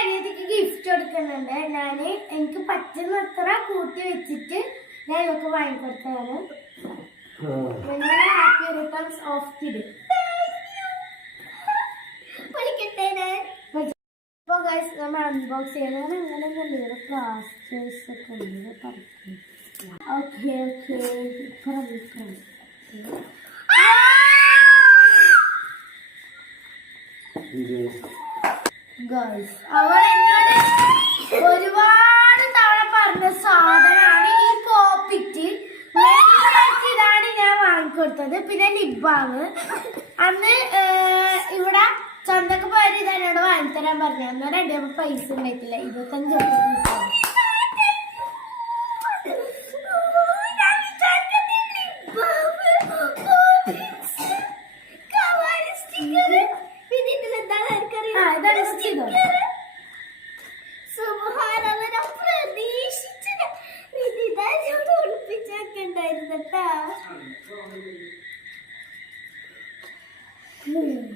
അനിയത്തിക്ക് ഗിഫ്റ്റ് കൊടുക്കുന്നുണ്ട്. എനിക്ക് പറ്റുന്നത്ര കൂട്ടി വെച്ചിട്ട് ഞാൻ ഇവർക്ക് വാങ്ങിക്കൊടുത്തതാണ്. Happy returns of kid. ഇപ്പൊ ഗൈസ് നമ്മൾ അൺബോക്സ് ചെയ്യണം. അങ്ങനെ പ്ലാസ്റ്റേഴ്സ് ഒക്കെ ഉണ്ട്. ഓക്കെ ഗൈസ് അവൾ എന്നോട് ഒരുപാട് തവണ പറഞ്ഞ സാധനമാണ് ഈ പോപ്പിറ്റ്. ഇതാണ് ഞാൻ വാങ്ങിക്കൊടുത്തത്. പിന്നെ ലിബാണ്. അന്ന് ഇവിടെ ചന്തക്ക് പോയത് ഇത് എന്നോട് വാങ്ങിത്തരാൻ പറഞ്ഞു. അന്നേരം എൻ്റെ പൈസ ഉണ്ടായിട്ടില്ല.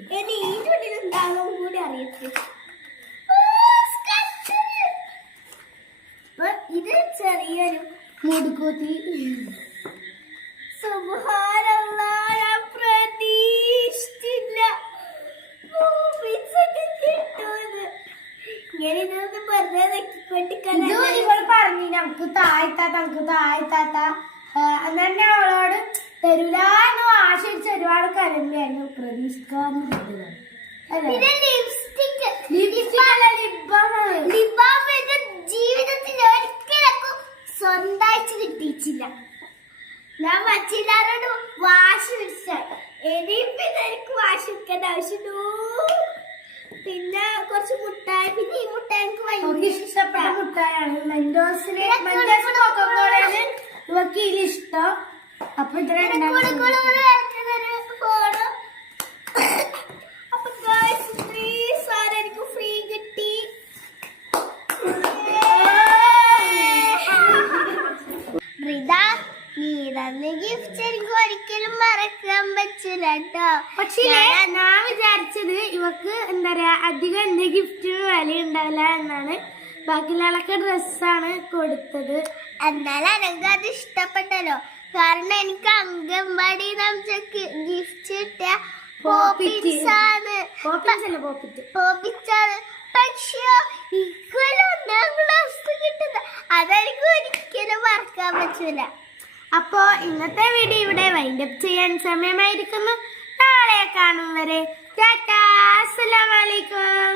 25 കൂടി അറിയത്തില്ല. ഇത് ചെറിയൊരു മുടുകൂത്തി. ഞാൻ പ്രതീക്ഷിച്ചില്ല കിട്ടുമെന്ന്. ഇങ്ങനെ ഇതൊന്ന് വെറുതെ ഇവൾ പറഞ്ഞു നമുക്ക് താഴ്ത്താത്ത അന്നെ അവളോട് തരൂല എന്ന് വാശിച്ച് ഒരുപാട് കരഞ്ഞായിരുന്നു. പ്രതീക്ഷിക്കാന്ന് ജീവിതത്തിൽ ഒരിക്കലും സ്വന്തമായിട്ട് കിട്ടിയിട്ടില്ല. ഞാൻ മറ്റുള്ളവരോട് വാശി പിടിച്ചാൽ എനിക്ക് വാശി വെക്കേണ്ട ആവശ്യമുണ്ടോ. പിന്നെ കുറച്ച് മുട്ടായി. പിന്നെ ഈ മുട്ടായി എനിക്ക് ഭയങ്കര ഇഷ്ടപ്പെട്ട മുട്ടായാണ്. ഇവർക്ക് ഇതിലിഷ്ടം. അപ്പൊ ഇത് എനിക്ക് ഫ്രീ കിട്ടി. ഗിഫ്റ്റ് എനിക്ക് ഒരിക്കലും മറക്കാൻ പറ്റില്ല കേട്ടോ. പക്ഷേ ഞാൻ വിചാരിച്ചത് ഇവക്ക് എന്താ പറയാ അധികം എന്റെ ഗിഫ്റ്റിന് വില ഉണ്ടാവില്ല എന്നാണ്. ബാക്കിയുള്ളതൊക്കെ ഡ്രസ്സാണ് കൊടുത്തത്. എന്നാലും എനിക്ക് അത് ഇഷ്ടപ്പെട്ടല്ലോ. കാരണം എനിക്ക് അംഗൻവാടി നമുക്ക് ഗിഫ്റ്റ് കിട്ടിയ പോപ്പിച്ചാണ്. പക്ഷേ ഇക്കൊല്ലം 1ാം ക്ലാസ് കിട്ടുന്നത് അതെനിക്ക് ഒരിക്കലും മറക്കാൻ പറ്റൂല. അപ്പോ ഇന്നത്തെ വീഡിയോ ഇവിടെ വൈൻഡപ്പ് ചെയ്യാൻ സമയമായിരിക്കുന്നു. നാളെ കാണും വരെ ടാറ്റാ. അസ്സലാമു അലൈക്കും.